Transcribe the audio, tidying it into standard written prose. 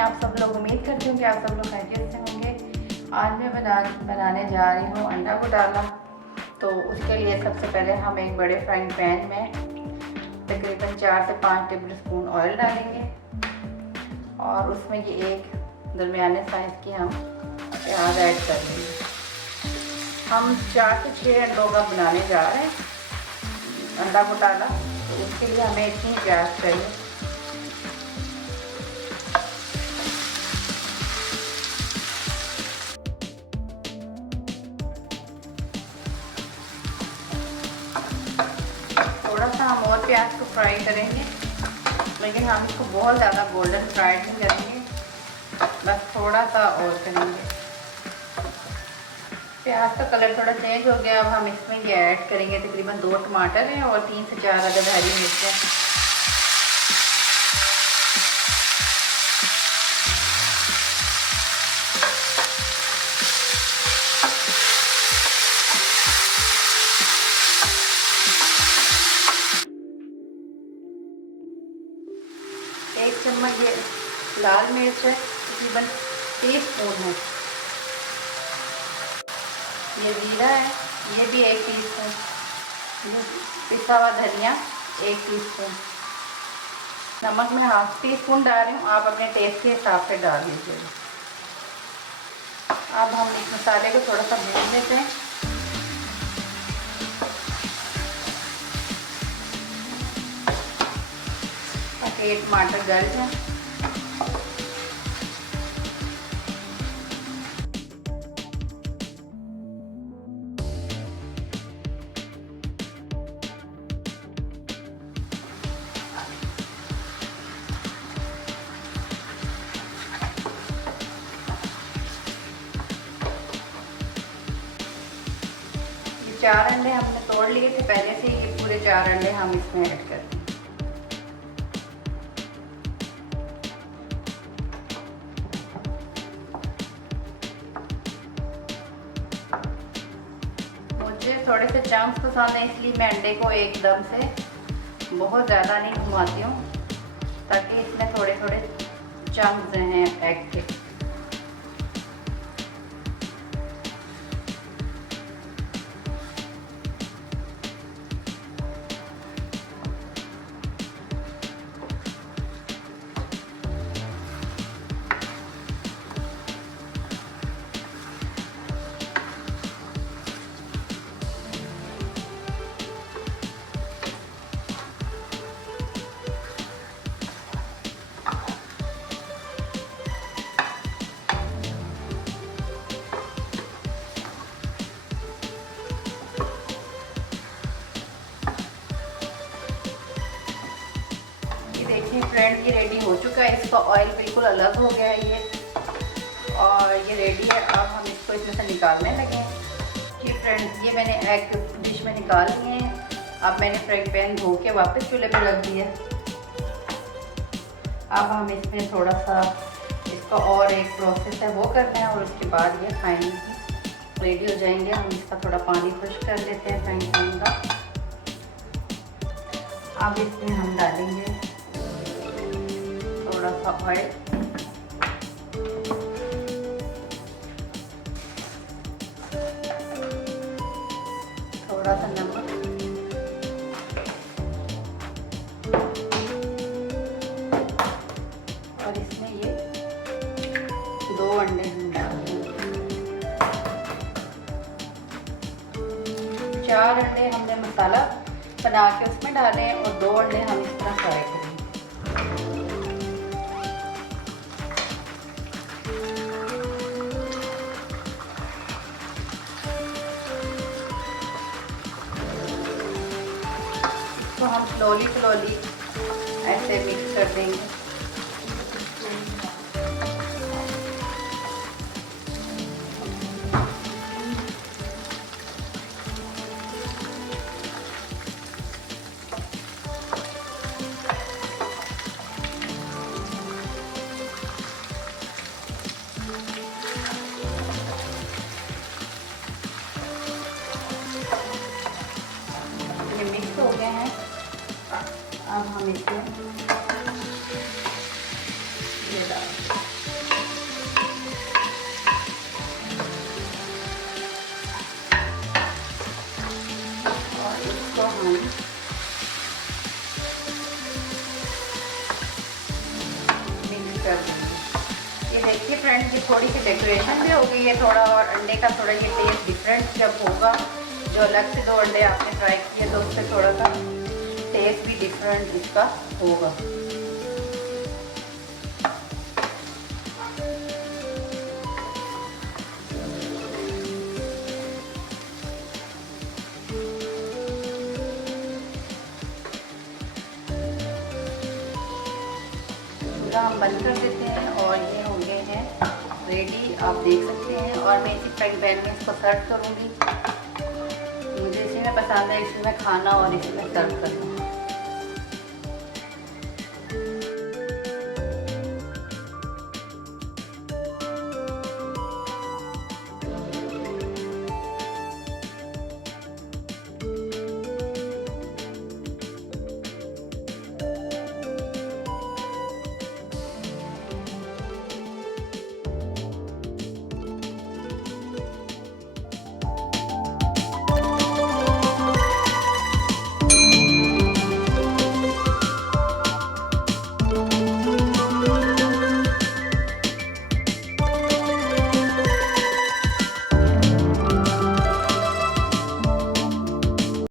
आप सब लोग, उम्मीद करती हूँ कि आप सब लोग खैरियत से होंगे। आज मैं बनाने जा रही हूँ अंडा घोटाला। तो उसके लिए सबसे पहले हम एक बड़े फ्राइंग पैन में तकरीबन 4 से 5 टेबल स्पून ऑयल डालेंगे और उसमें ये एक दरमियाने साइज़ की हम प्याज ऐड कर लेंगे। हम 4 से 6 अंडों का बनाने जा रहे हैं अंडा घोटाला, तो उसके लिए हमें इतनी प्याज चाहिए। थोड़ा सा हम और प्याज को फ्राई करेंगे, लेकिन हम इसको बहुत ज़्यादा गोल्डन फ्राई नहीं करेंगे, बस थोड़ा सा और करेंगे। प्याज का कलर थोड़ा चेंज हो गया। अब हम इसमें ये ऐड करेंगे तकरीबन 2 टमाटर हैं और 3 से 4 अदद हरी मिर्चें। एक चम्मच ये लाल मिर्च है, तकरीबन टीस्पून है। ये जीरा है, ये भी 1 टीस्पून। पिसा हुआ धनिया 1 टीस्पून। नमक मैं 1/2 टीस्पून डाल रही हूँ, आप अपने टेस्ट के हिसाब से डाल लीजिएगा। अब हम इस मसाले को थोड़ा सा भून लेते हैं। ताकि ये टमाटर गल जाए। ये 4 अंडे हमने तोड़ लिए थे पहले से, ये पूरे 4 अंडे हम इसमें ऐड कर दें। मुझे थोड़े से चंक्स पसंद है, इसलिए मैं अंडे को एकदम से बहुत ज़्यादा नहीं घुमाती हूँ, ताकि इसमें थोड़े थोड़े चंक्स हैं एग के। देखिए फ्रेंड, ये रेडी हो चुका है। इसका ऑयल बिल्कुल अलग हो गया है ये, और ये रेडी है। अब हम इसको इसमें से निकालने लगे। जी फ्रेंड, ये मैंने एग डिश में निकाल लिए हैं। अब मैंने फ्राइंग पैन धो के वापस चूल्हे पे रख दिया। अब हम इसमें थोड़ा सा इसका और एक प्रोसेस है वो करना है, और उसके बाद ये फाइनली रेडी हो जाएंगे। हम इसका थोड़ा पानी खुश कर लेते हैं फ्राइंग पैन का। अब इसमें हम डालेंगे थोड़ा सा ऑयल, थोड़ा सा नमक, और इसमें ये 2 अंडे हम डालेंगे। 4 अंडे हमने मसाला बना के उसमें डाले हैं और 2 अंडे हम इस तरह फ्राई करेंगे। तो हम स्लोली ऐसे मिक्स कर देंगे। ये मिक्स हो गए हैं। अब हम इसमें ये डाल देखिए फ्रेंड्स, ये थोड़ी सी डेकोरेशन भी हो गई है थोड़ा, और अंडे का थोड़ा ये टेस्ट डिफरेंट जब होगा, जो अलग से 2 अंडे आपने ट्राई किए तो उससे थोड़ा सा टेस्ट भी डिफरेंट इसका होगा। हम बंद कर देते हैं और ये हो गए हैं रेडी, आप देख सकते हैं। और मैं इसी फ्राइंग पैन में इसको सर्व करूँगी। मुझे इसी में पसंद है, इसी में खाना और इसी में सर्व करना।